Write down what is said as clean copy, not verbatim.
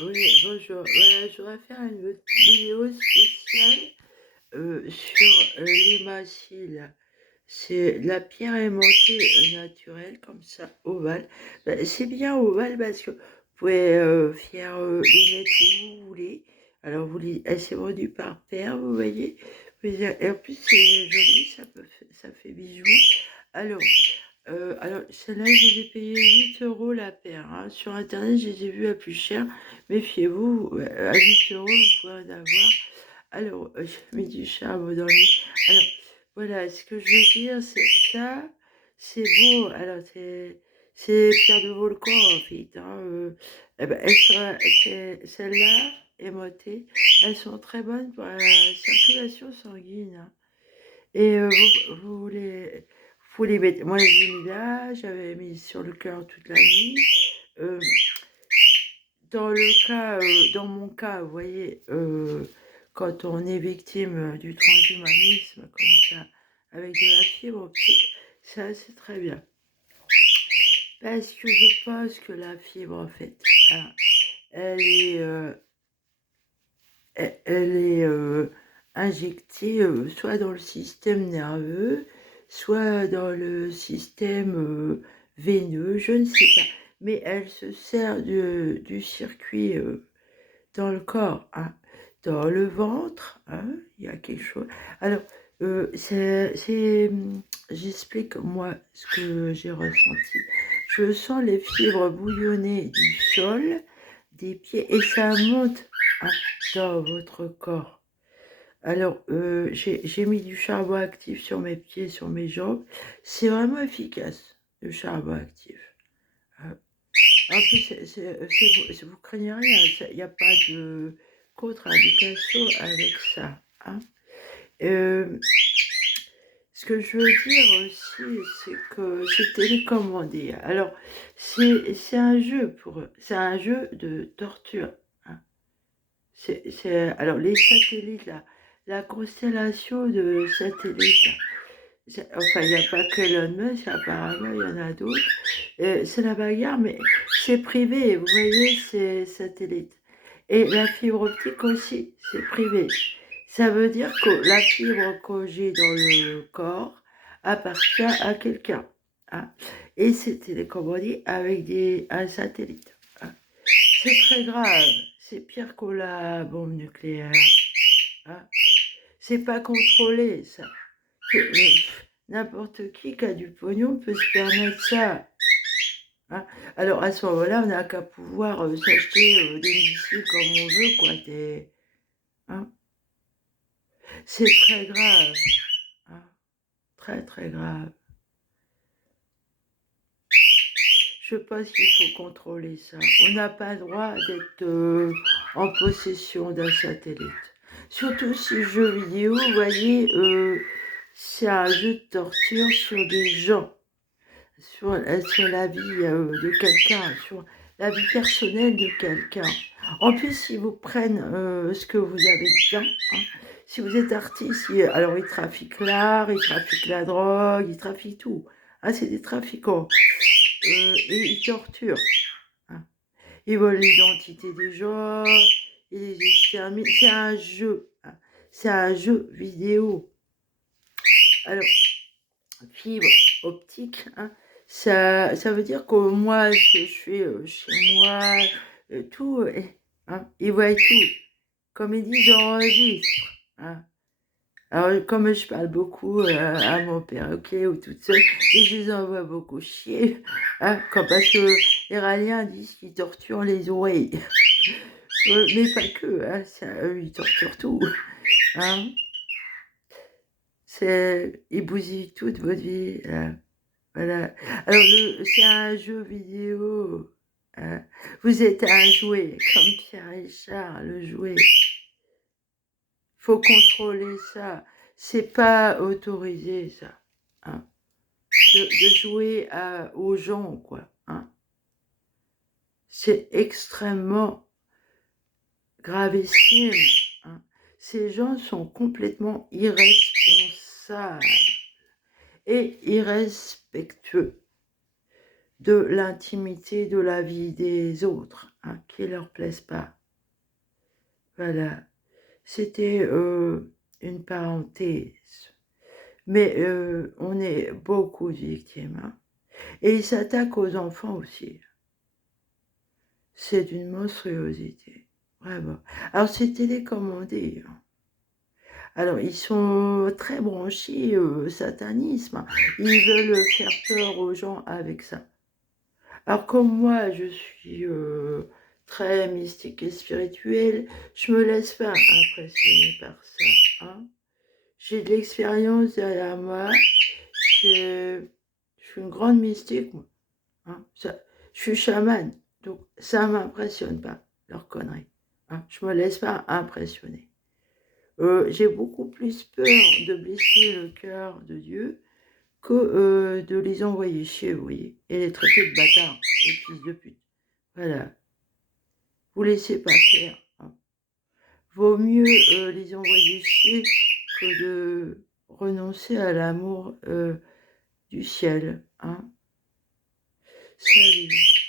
Oui, bonjour. Voilà, je voudrais faire une vidéo spéciale sur l'hématie, là. C'est de la pierre aimantée naturelle, comme ça, ovale. Ben, c'est bien ovale parce que vous pouvez faire les mettre où vous voulez. Alors, elle s'est vendue par paire, vous voyez. Et en plus, c'est joli, ça fait bijou. Alors, celle-là, je les ai payées 8 € la paire, hein. Sur internet, je les ai vues à plus cher. Méfiez-vous, à 8 € vous pouvez en avoir. Alors, j'ai mis du charbon dans le nez. Alors, voilà, ce que je veux dire, c'est ça, c'est beau. Alors, c'est pierre de volcan, en fait, hein. Eh ben, celles-là, émotées, elles sont très bonnes pour la circulation sanguine, hein. Et vous les mettez. Moi, j'ai mis là, j'avais mis sur le cœur toute la nuit. Euh, dans mon cas, vous voyez, quand on est victime du transhumanisme, comme ça, avec de la fibre optique, ça, c'est très bien. Parce que je pense que la fibre, en fait, hein, elle est, elle est injectée soit dans le système nerveux, soit dans le système veineux, je ne sais pas. Mais elle se sert du circuit dans le corps, hein, dans le ventre, hein, il y a quelque chose. Alors, j'explique moi ce que j'ai ressenti. Je sens les fibres bouillonner du sol, des pieds, et ça monte, hein, dans votre corps. Alors, j'ai mis du charbon actif sur mes pieds, sur mes jambes. C'est vraiment efficace, le charbon actif. Euh, En plus, vous craignez rien, il n'y a pas de contre-indication avec ça, hein. Euh, Ce que je veux dire aussi, c'est que c'est télécommandé. Alors, c'est un jeu pour eux, c'est un jeu de torture, hein. Alors, les satellites, là, la constellation de satellites, là, enfin, il n'y a pas que Elon Musk, apparemment, il y en a d'autres. C'est la bagarre, mais c'est privé, vous voyez, c'est satellite. Et la fibre optique aussi, c'est privé. Ça veut dire que la fibre que j'ai dans le corps appartient à quelqu'un, hein. Et c'est télécommandé avec un satellite, hein. C'est très grave, c'est pire que la bombe nucléaire, hein. C'est pas contrôlé, ça. N'importe qui a du pognon peut se permettre ça, hein. Alors à ce moment-là, on n'a qu'à pouvoir s'acheter des missiles comme on veut, quoi. Hein. C'est très grave, hein. Très très grave. Je pense qu'il faut contrôler ça. On n'a pas le droit d'être en possession d'un satellite. Surtout si jeu vidéo, vous voyez, c'est un jeu de torture sur des gens. Sur la vie de quelqu'un, sur la vie personnelle de quelqu'un. En plus, ils vous prennent ce que vous avez bien, hein. Si vous êtes artiste, alors ils trafiquent l'art, ils trafiquent la drogue, ils trafiquent tout, hein, c'est des trafiquants. Et ils torturent, hein. Ils volent l'identité des gens, ils les exterminent. C'est un jeu, hein. C'est un jeu vidéo. Alors, fibre optique, hein, ça veut dire que moi, ce que je fais chez moi, tout, hein, ils voient tout. Comme ils disent, j'enregistre, hein. Alors, comme je parle beaucoup à mon perroquet ou toute seule, et je les envoie beaucoup chier, hein, parce que les Iraniens disent qu'ils torturent les oreilles. Mais pas que, hein, eux, ils torturent tout, hein. Ils bousillent toute votre vie, hein. Voilà. Alors, c'est un jeu vidéo, hein. Vous êtes un jouet, comme Pierre Richard, le jouet. Faut contrôler ça. C'est pas autorisé, ça, hein, de jouer aux gens, quoi, hein. C'est extrêmement gravissime, hein. Ces gens sont complètement irresponsables et irrespectueux de l'intimité de la vie des autres. hein, qui leur plaisent pas. Voilà, c'était une parenthèse. Mais on est beaucoup de victimes, hein. Et ils s'attaquent aux enfants aussi. C'est d'une monstruosité, vraiment. Alors c'est télécommandé, hein. Alors ils sont très branchés satanisme, hein. Ils veulent faire peur aux gens avec ça. Alors comme moi je suis très mystique et spirituelle, je me laisse pas impressionner par ça, hein. J'ai de l'expérience derrière moi, je suis une grande mystique, moi, hein. Je suis chamane, donc ça m'impressionne pas, leurs conneries, hein. Je me laisse pas impressionner. J'ai beaucoup plus peur de blesser le cœur de Dieu que de les envoyer chier, vous voyez, et les traiter de bâtards ou de fils de pute. Voilà, vous laissez pas faire, hein. Vaut mieux les envoyer chier que de renoncer à l'amour du ciel, hein. Salut.